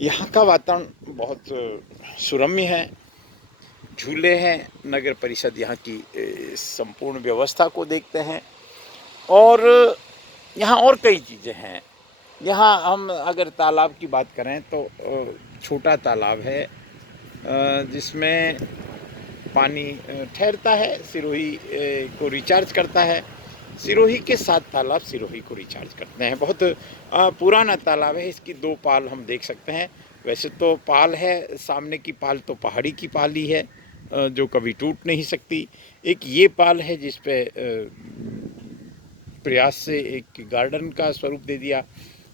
यहाँ का वातावरण बहुत सुरम्य है। झूले हैं, नगर परिषद यहाँ की संपूर्ण व्यवस्था को देखते हैं और यहाँ और कई चीज़ें हैं। यहाँ हम अगर तालाब की बात करें तो छोटा तालाब है जिसमें पानी ठहरता है, सिरोही को रिचार्ज करता है। सिरोही के 7 तालाब सिरोही को रिचार्ज करते हैं। बहुत पुराना तालाब है, इसकी 2 पाल हम देख सकते हैं। वैसे तो पाल है, सामने की पाल तो पहाड़ी की पाल ही है जो कभी टूट नहीं सकती। एक ये पाल है जिस पे प्रयास से एक गार्डन का स्वरूप दे दिया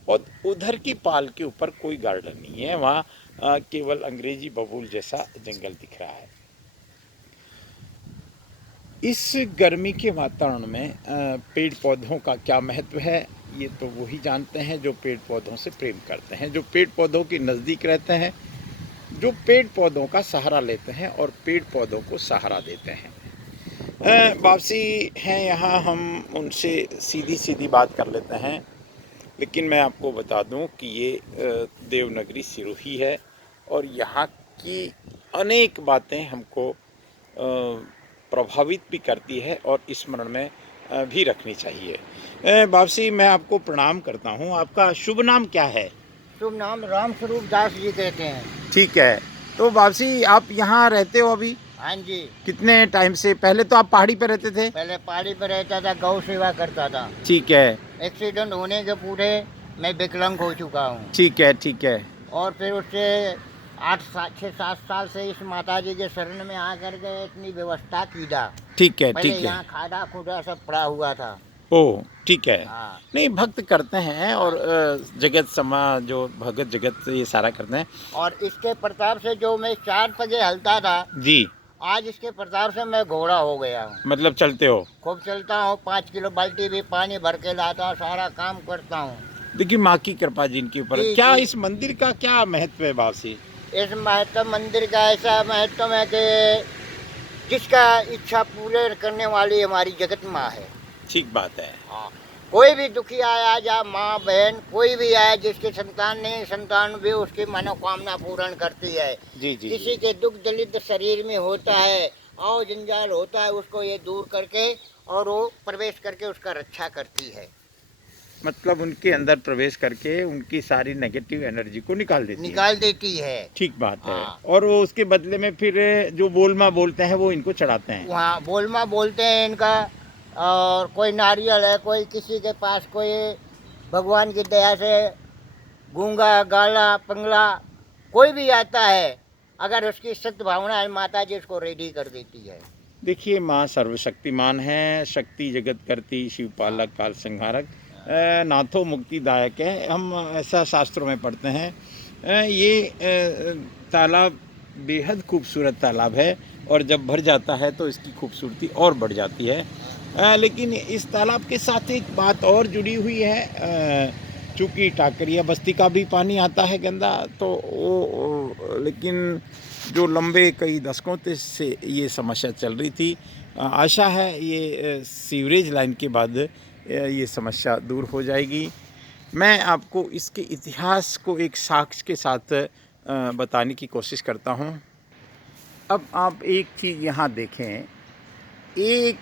और उधर की पाल के ऊपर कोई गार्डन नहीं है, वहाँ केवल अंग्रेजी बबूल जैसा जंगल दिख रहा है। इस गर्मी के वातावरण में पेड़ पौधों का क्या महत्व है, ये तो वही जानते हैं जो पेड़ पौधों से प्रेम करते हैं, जो पेड़ पौधों के नज़दीक रहते हैं, जो पेड़ पौधों का सहारा लेते हैं और पेड़ पौधों को सहारा देते हैं। वापसी हैं यहाँ, हम उनसे सीधी सीधी बात कर लेते हैं। लेकिन मैं आपको बता दूं कि ये देवनगरी सिरोही है और यहाँ की अनेक बातें हमको प्रभावित भी करती है और स्मरण में भी रखनी चाहिए। वापसी मैं आपको प्रणाम करता हूँ। आपका शुभ नाम क्या है? शुभ नाम राम स्वरूप दास जी कहते हैं। ठीक है, तो वापसी आप यहाँ रहते हो अभी? हाँ जी। कितने टाइम से? पहले तो आप पहाड़ी पे रहते थे? पहले पहाड़ी पर रहता था, गौ सेवा करता था। ठीक है। एक्सीडेंट होने के पूरे मैं विकलांग हो चुका हूँ। ठीक है, ठीक है। और फिर उससे 6-7 साल से इस माता जी के शरण में आकर के इतनी व्यवस्था की था। ठीक है, पहले ठीक है। यहाँ खादा खुदा सब पड़ा हुआ था। ओह! ठीक है। हाँ। नहीं, भक्त करते हैं और जगत समाज जो भगत जगत ये सारा करते हैं। और इसके प्रताप से जो मैं 4 बजे हलता था, जी। आज इसके प्रताप से मैं घोड़ा हो गया हूँ। मतलब चलते हो? खूब चलता हूँ, 5 किलो बाल्टी भी पानी भर के लाता हूँ, सारा काम करता हूँ। देखिए, माँ की कृपा जिनके ऊपर है। जी, क्या जी। इस मंदिर का क्या महत्व है वासी? इस महत्व मंदिर का ऐसा महत्व है कि जिसका इच्छा पूरे करने वाली हमारी जगत माँ है। ठीक बात है। हाँ, कोई भी दुखी आया या माँ बहन कोई भी आए जिसके संतान नहीं, संतान भी उसकी मनोकामना पूर्ण करती है। जी, जी, किसी जी। के दुख दलित शरीर में होता है, और जंजाल होता है, उसको ये दूर करके और वो प्रवेश करके उसका रक्षा करती है। मतलब उनके अंदर प्रवेश करके उनकी सारी नेगेटिव एनर्जी को निकाल देती है। निकाल देती है। ठीक बात है। हाँ। और वो उसके बदले में फिर जो बोलमा बोलते हैं वो इनको चढ़ाते हैं। वहाँ बोलमा बोलते हैं इनका। और कोई नारियल है, कोई किसी के पास कोई भगवान की दया से गूंगा गाला पंगला कोई भी आता है, अगर उसकी सत्य भावना है, माता जी उसको रेडी कर देती है। देखिए, माँ सर्वशक्तिमान है, शक्ति जगत करती, शिव पालक काल संहारक, नाथो मुक्तिदायक है। हम ऐसा शास्त्रों में पढ़ते हैं। ये तालाब बेहद खूबसूरत तालाब है और जब भर जाता है तो इसकी खूबसूरती और बढ़ जाती है। लेकिन इस तालाब के साथ एक बात और जुड़ी हुई है। चूँकि टाकरिया बस्ती का भी पानी आता है गंदा, तो वो लेकिन जो लंबे कई दशकों से ये समस्या चल रही थी। आशा है ये सीवरेज लाइन के बाद ये समस्या दूर हो जाएगी। मैं आपको इसके इतिहास को एक साक्ष्य के साथ बताने की कोशिश करता हूँ। अब आप एक चीज़ यहाँ देखें, एक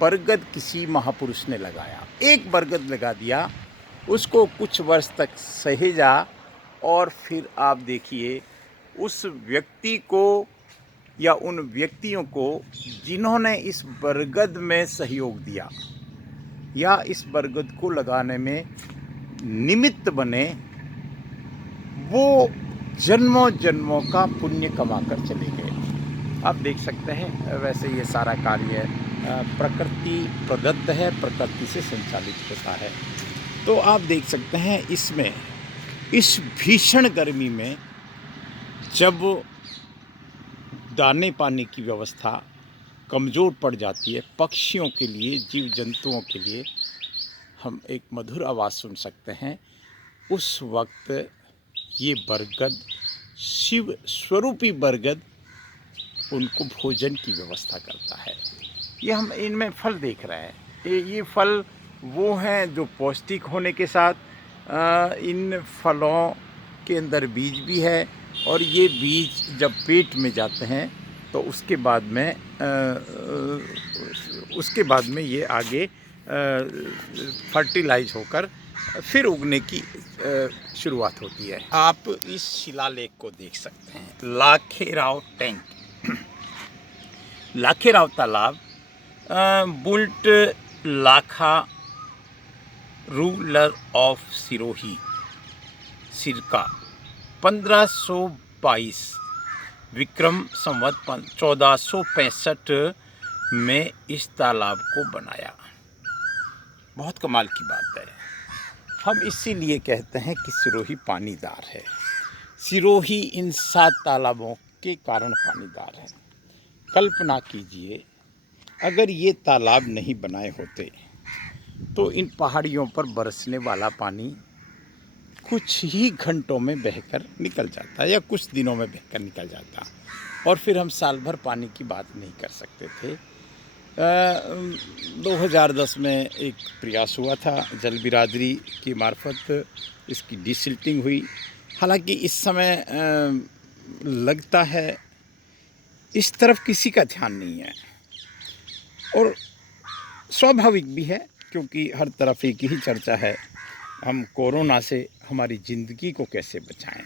बरगद किसी महापुरुष ने लगाया, एक बरगद लगा दिया, उसको कुछ वर्ष तक सहेजा और फिर आप देखिए उस व्यक्ति को या उन व्यक्तियों को जिन्होंने इस बरगद में सहयोग दिया या इस बरगद को लगाने में निमित्त बने, वो जन्मों जन्मों का पुण्य कमा कर चले गए। आप देख सकते हैं वैसे ये सारा कार्य प्रकृति प्रदत्त है, प्रकृति से संचालित होता है। तो आप देख सकते हैं इसमें इस भीषण गर्मी में जब दाने पानी की व्यवस्था कमज़ोर पड़ जाती है, पक्षियों के लिए, जीव जंतुओं के लिए हम एक मधुर आवाज़ सुन सकते हैं। उस वक्त ये बरगद, शिव स्वरूपी बरगद, उनको भोजन की व्यवस्था करता है। ये हम इनमें फल देख रहे हैं। ये फल वो हैं जो पौष्टिक होने के साथ इन फलों इसके अंदर बीज भी है और ये बीज जब पेट में जाते हैं तो उसके बाद में ये आगे फर्टिलाइज होकर फिर उगने की शुरुआत होती है। आप इस शिलालेख को देख सकते हैं, लाखेराव टैंक। लाखेराव तालाब built Lakha ruler of Sirohi circa 1522 Vikram Samvat 1465 में इस तालाब को बनाया। बहुत कमाल की बात है। हम इसीलिए कहते हैं कि सिरोही पानीदार है। सिरोही इन 7 तालाबों के कारण पानीदार है। कल्पना कीजिए, अगर ये तालाब नहीं बनाए होते तो इन पहाड़ियों पर बरसने वाला पानी कुछ ही घंटों में बहकर निकल जाता या कुछ दिनों में बहकर निकल जाता और फिर हम साल भर पानी की बात नहीं कर सकते थे। 2010 में एक प्रयास हुआ था, जल बिरादरी की मार्फत इसकी डिसिल्टिंग हुई। हालांकि इस समय लगता है इस तरफ किसी का ध्यान नहीं है और स्वाभाविक भी है, क्योंकि हर तरफ एक ही चर्चा है, हम कोरोना से हमारी ज़िंदगी को कैसे बचाएं।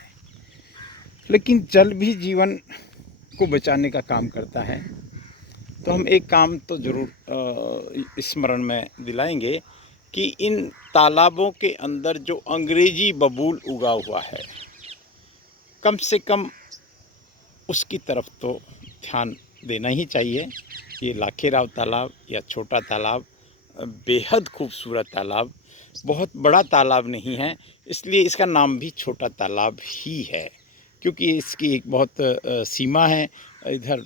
लेकिन जल भी जीवन को बचाने का काम करता है। तो हम एक काम तो ज़रूर स्मरण में दिलाएंगे कि इन तालाबों के अंदर जो अंग्रेजी बबूल उगा हुआ है, कम से कम उसकी तरफ तो ध्यान देना ही चाहिए। ये लाखेराव तालाब या छोटा तालाब बेहद खूबसूरत तालाब, बहुत बड़ा तालाब नहीं है, इसलिए इसका नाम भी छोटा तालाब ही है, क्योंकि इसकी एक बहुत सीमा है। इधर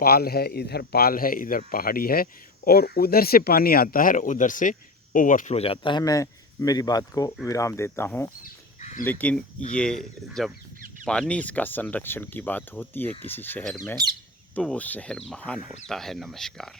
पाल है, इधर पाल है, इधर पहाड़ी है और उधर से पानी आता है और उधर से ओवरफ्लो जाता है। मैं मेरी बात को विराम देता हूँ। लेकिन ये जब पानी इसका संरक्षण की बात होती है किसी शहर में, तो वो शहर महान होता है। नमस्कार।